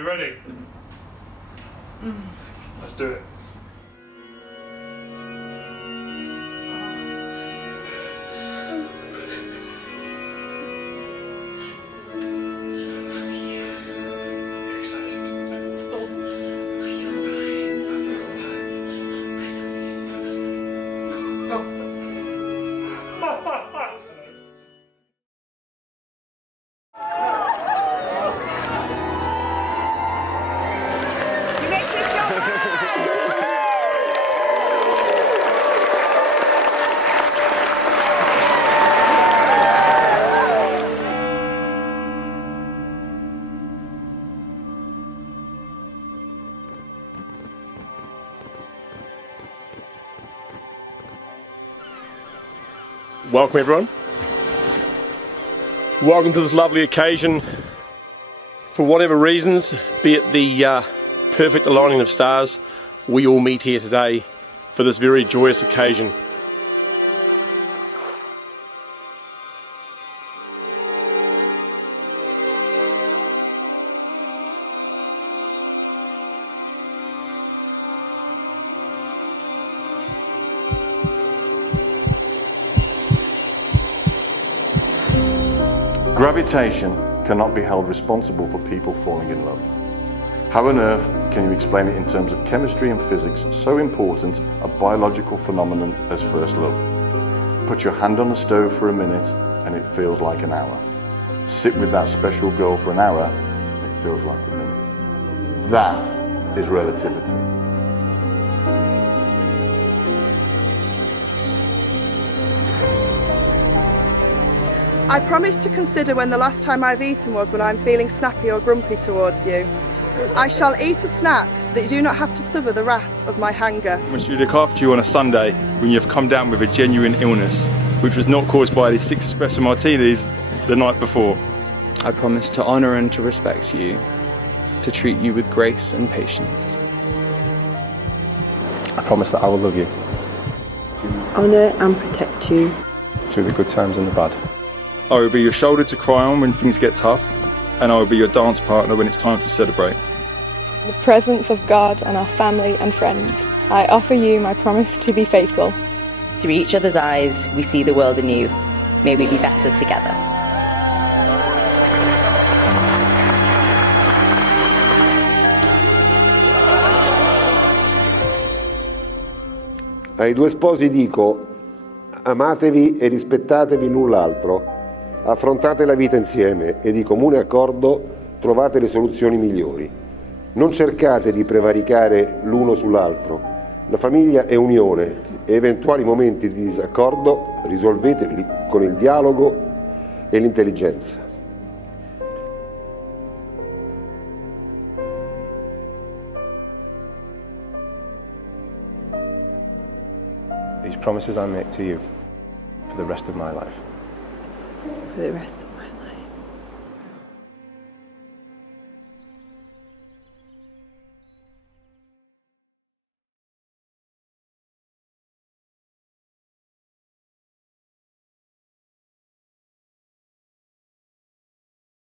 we ready? Let's do it. Welcome everyone. Welcome to this lovely occasion. For whatever reasons, be it the perfect aligning of stars, we all meet here today for this very joyous occasion. Gravitation cannot be held responsible for people falling in love. How on earth can you explain it in terms of chemistry and physics so important a biological phenomenon as first love? Put your hand on the stove for a minute and it feels like an hour. Sit with that special girl for an hour and it feels like a minute. That is relativity. I promise to consider when the last time I've eaten was when I'm feeling snappy or grumpy towards you. I shall eat a snack so that you do not have to suffer the wrath of my hunger. I want you to look after you on a Sunday when you've come down with a genuine illness, which was not caused by the 6 espresso martinis the night before. I promise to honour and to respect you, to treat you with grace and patience. I promise that I will love you. Honour and protect you. Through the good times and the bad. I will be your shoulder to cry on when things get tough, and I will be your dance partner when it's time to celebrate. In the presence of God and our family and friends, I offer you my promise to be faithful. Through each other's eyes, we see the world anew. May we be better together. Ai due sposi dico, amatevi e rispettatevi l'un l'altro. Affrontate la vita insieme e di comune accordo trovate le soluzioni migliori. Non cercate di prevaricare l'uno sull'altro. La famiglia è unione e eventuali momenti di disaccordo risolvetevi con il dialogo e l'intelligenza. These promises I make to you for the rest of my life. For the rest of my life.